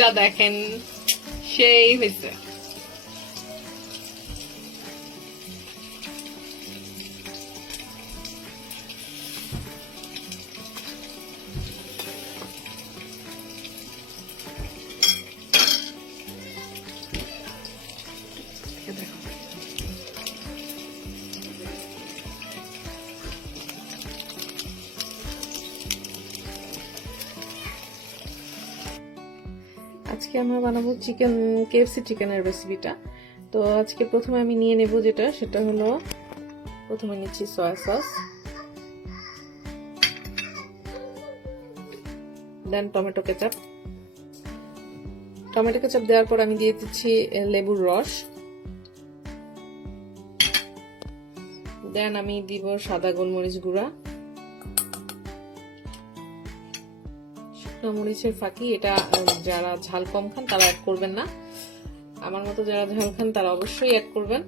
লুকটা দেখেন, সেই হয়েছে। আজকে আমরা বানাবো চিকেন, কেএফসি চিকেনের রেসিপিটা। তো আজকে প্রথমে আমি নিয়ে নেব যেটা, সেটা হলো প্রথমে নিচ্ছি সয়া সস, দেন টমেটো কেচাপ। টমেটো কেচাপ দেওয়ার পর আমি দিয়ে দিচ্ছি লেবুর রস, দেন আমি দিব সাদা গোলমরিচ গুঁড়া, মরিচের ফাঁকি। এটা যারা ঝাল কম খান তারা অ্যাড করবেন না, আমার মতো যারা ঝাল খান তারা অবশ্যই অ্যাড করবেন।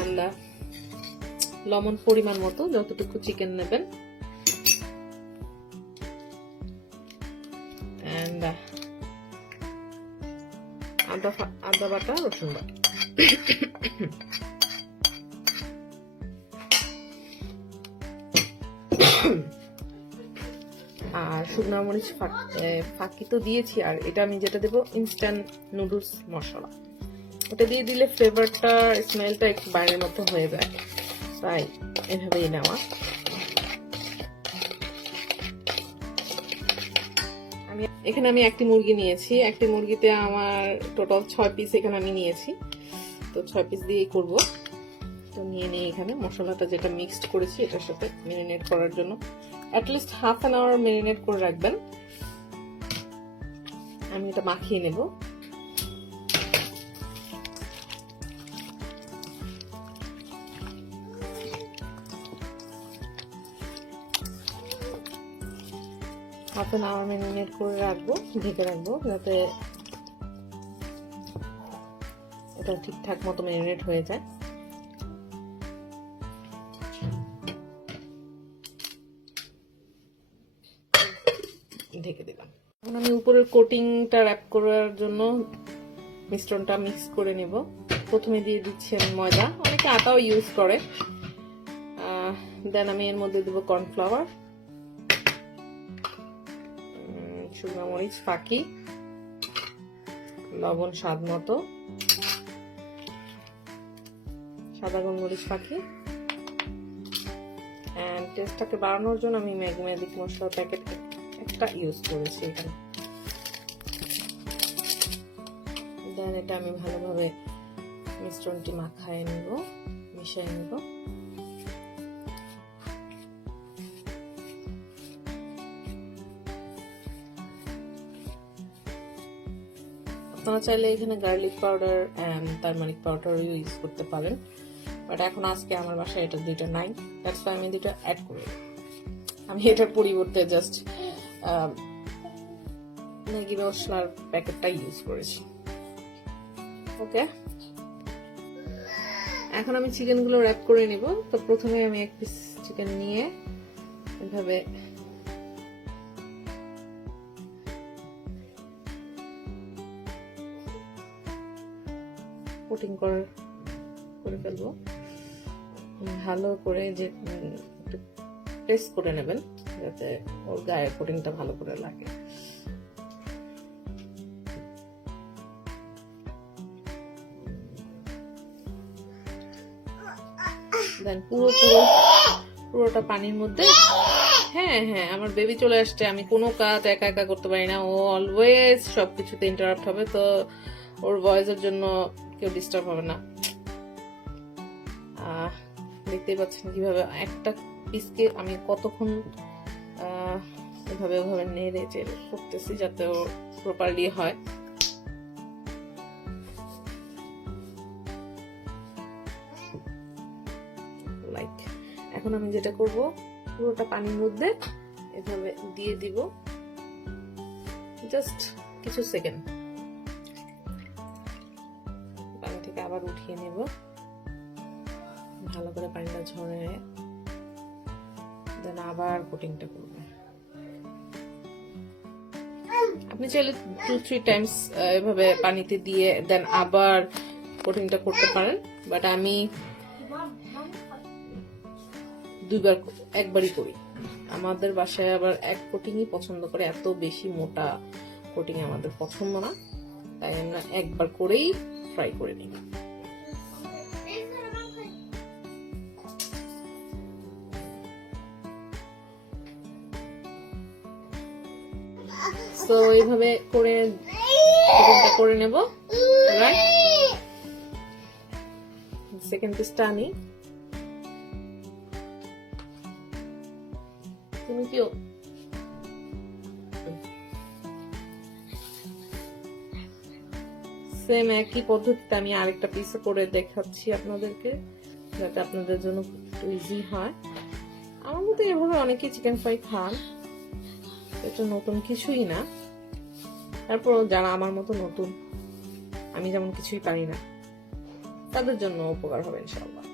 এন্ড লবণ পরিমাণ মতো, যতটুকু চিকেন নেবেন। এন্ড আদা বাটা, রসুন বাটা। আর শুকনো মরিচ ফাঁকি তো দিয়েছি। আর এটা আমি যেটা দেবো ইনস্ট্যান্ট নুডলস মশলা, এটা দিয়ে দিলে ফ্লেভারটা, স্মেলটা একটু বাইরের মতো হয়ে যায়, তাই এভাবেই নেওয়া। এখানে আমি একটি মুরগি নিয়েছি, একটি মুরগিতে আমার টোটাল 6 পিস এখানে আমি নিয়েছি, তো 6 পিস দিয়েই করবো। তো নিয়ে নিয়ে এখানে মশলাটা যেটা মিক্সড করেছি এটার সাথে মেরিনেট করার জন্য at least half an hour marinate করে রাখবেন। আমি এটা মাখিয়ে নেব। হাফ অ্যান আওয়ার মেরিনেট করে রাখবো, ঢেকে রাখবো, যাতে এটা ঠিকঠাক মতো মেরিনেট হয়ে যায়। ঢেকে দিলাম। এখন আমি উপরের কোটিংটা র্যাপ করার জন্য মিশ্রণটা মিক্স করে নেব। প্রথমে দিয়ে দিচ্ছি আমি ময়দা, অনেকে আটাও ইউজ করে। দেন আমি এর মধ্যে দেবো কর্নফ্লাওয়ার, শুকনো মরিচ ফাঁকি, লবণ স্বাদ মতো, সাদা গোলমরিচ ফাঁকি। এন্ড টেস্টটাকে বাড়ানোর জন্য আমি ম্যাজিক মশলা প্যাকেট একটা ইউজ করেছি এখানে। দেন এটা আমি ভালোভাবে মিশ্রণটি মাখায় নিব, মিশিয়ে নিব। আপনারা চাইলে এখানে garlic powder and turmeric powder use করতে পারেন, বাট এখন আজকে আমার বাসায় এটা দুইটা নাই, দ্যাটস ওয়াই আমি দুইটা অ্যাড করি। আমি এটার পরিবর্তে জাস্ট ম্যাগি মশলার প্যাকেটটা ইউজ করেছি। ওকে, এখন আমি চিকেন গুলো র্যাপ করে নিব। তো প্রথমে আমি এক পিস চিকেন নিয়ে এভাবে কোটিং করে ফেলবো, ভালো করে যে একটু প্রেস করে নেবেন যাতে ওর গায়ে কোটিংটা ভালো করে লাগে। দেন পুরোটা পানির মধ্যে। হ্যাঁ হ্যাঁ, আমার বেবি চলে আসছে, আমি কোনো কাজ একা একা করতে পারি না, ও অলওয়েজ সবকিছুতে ইন্টারাপ্ট হবে, তো ওর ভয়েসের জন্য কেউ ডিস্টার্ব হবে না। দেখতেই পাচ্ছেন কিভাবে একটা পিসকে আমি কতক্ষণ এভাবে নেড়ে চেড়ে করতেছি যাতে ও প্রপারলি হয়। লাইক এখন আমি যেটা করব, পুরোটা পানির মধ্যে এভাবে দিয়ে দিব, জাস্ট কিছু সেকেন্ড। পানি থেকে আবার উঠিয়ে নেব, ভালো করে পানিটা ঝরে, দেন আবার কোটিংটা করব। আপনি চাইলে 2-3 টাইমস এভাবে পানিতে দিয়ে দেন আবার কোটিংটা করতে পারেন, বাট আমি একবারই করি। আমাদের বাসায় আবার এক কোটিংই পছন্দ করে, এত বেশি মোটা কোটিং আমাদের পছন্দ না, তাই আমরা একবার করেই ফ্রাই করে নিই। তো এইভাবে করে কোটিংটা করে নেব। রাইট, সেকেন্ড পিসটা আনি। তুমি কি সেম একই পদ্ধতিতে আমি আরেকটা পিস করে দেখাচ্ছি আপনাদেরকে, যাতে আপনাদের জন্য ইজি হয়। আমার মতে এভাবে অনেকেই চিকেন ফ্রাই খান, এটা নতুন কিছুই না। তারপর যারা আমার মতো নতুন, আমি যেমন কিছুই পারি না, তাদের জন্য উপকার হবে ইনশাআল্লাহ।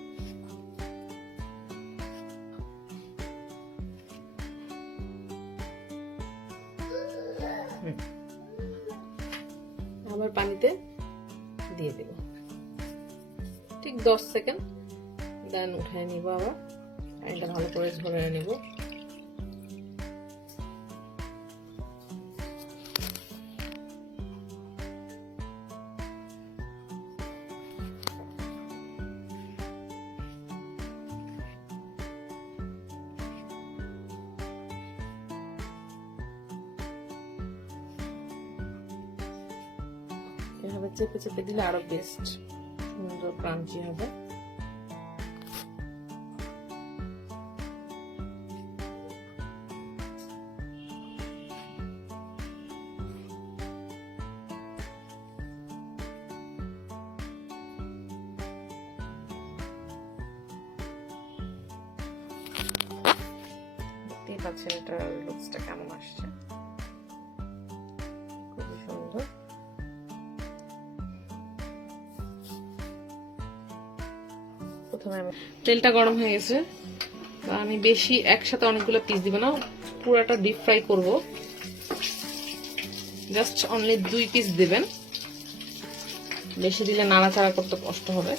আবার পানিতে দিয়ে দেব ঠিক 10 সেকেন্ড, দেন উঠায় নিব। আবার পানিটা ভালো করে ঝরিয়ে নেব। এভাবে চেপে চেপে দিলে আরো বেস্ট সুন্দর ক্রাঞ্চি হবে। দেখতেই পাচ্ছেন এটার লুকসটা কেমন আসছে, খুবই সুন্দর। প্রথমে তেলটা গরম হয়ে গেছে, আমি বেশি একসাথে অনেকগুলো পিস দিব না, পুরাটা ডিপ ফ্রাই করব। জাস্ট অনলি 2 পিস দিবেন, বেশি দিলে নাড়াচাড়া করতে কষ্ট হবে।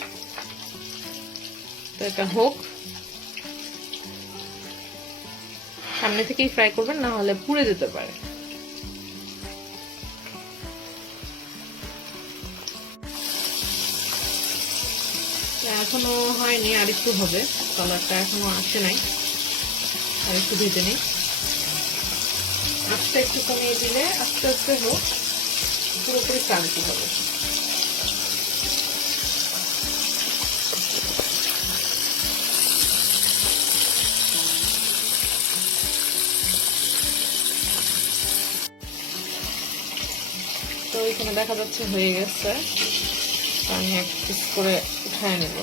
তো এটা হোক, সামনে থেকেই ফ্রাই করবেন, না হলে পুড়ে যেতে পারে। এখনো হয়নি, আর একটু হবে, কালারটা এখনো আসে নাই, আর একটু ভেজে নিই। আস্তে একটু কমিয়ে দিলে আস্তে আস্তে হোক, পুরোপুরি ক্রান্তি হবে। তো এখানে দেখা যাচ্ছে হয়ে গেছে, আমি এক পিস করে উঠায় নেব।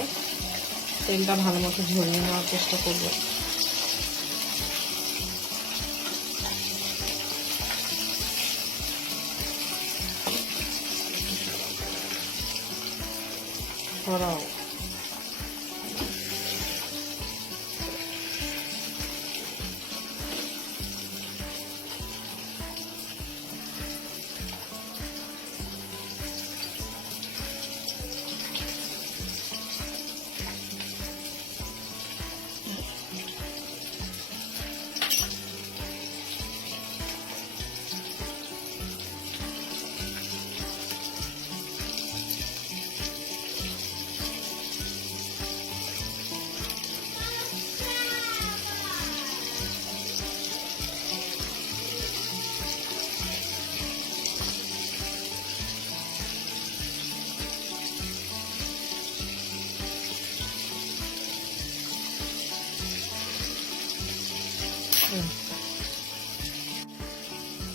তেলটা ভালো মতো ঝরিয়ে নেওয়ার চেষ্টা করব। ছড়াও।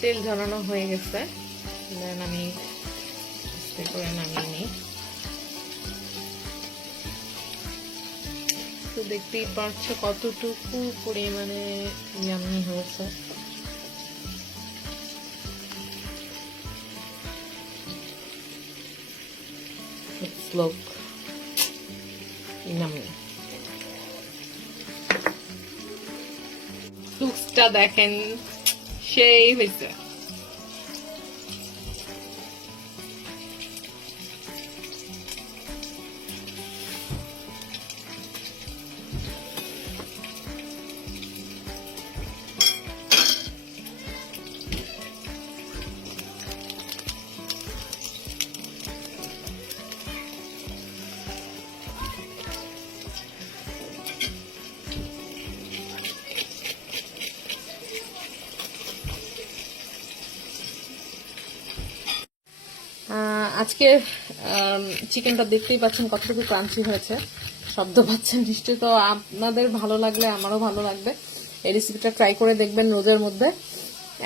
তেল ঝরানো হয়ে গেছে, দেন আমি আস্তে করে নামিয়ে নিই। তো দেখতেই পাচ্ছ কতটুকু পরিমাণে ইয়াম্মি হয়েছে। লোক ইয়াম্মি, লুকসটা দেখেন, সেই হয়েছে। আজকে চিকেনটা দেখতেই পাচ্ছেন কতটুকু ক্রাঞ্চি হয়েছে, শব্দ পাচ্ছেন নিশ্চয়ই। তো আপনাদের ভালো লাগলে আমারও ভালো লাগবে। এই রেসিপিটা ট্রাই করে দেখবেন রোজার মধ্যে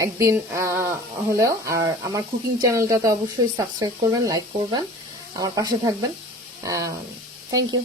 একদিন হলেও। আর আমার কুকিং চ্যানেলটাতে অবশ্যই সাবস্ক্রাইব করবেন, লাইক করবেন, আমার পাশে থাকবেন। Thank you.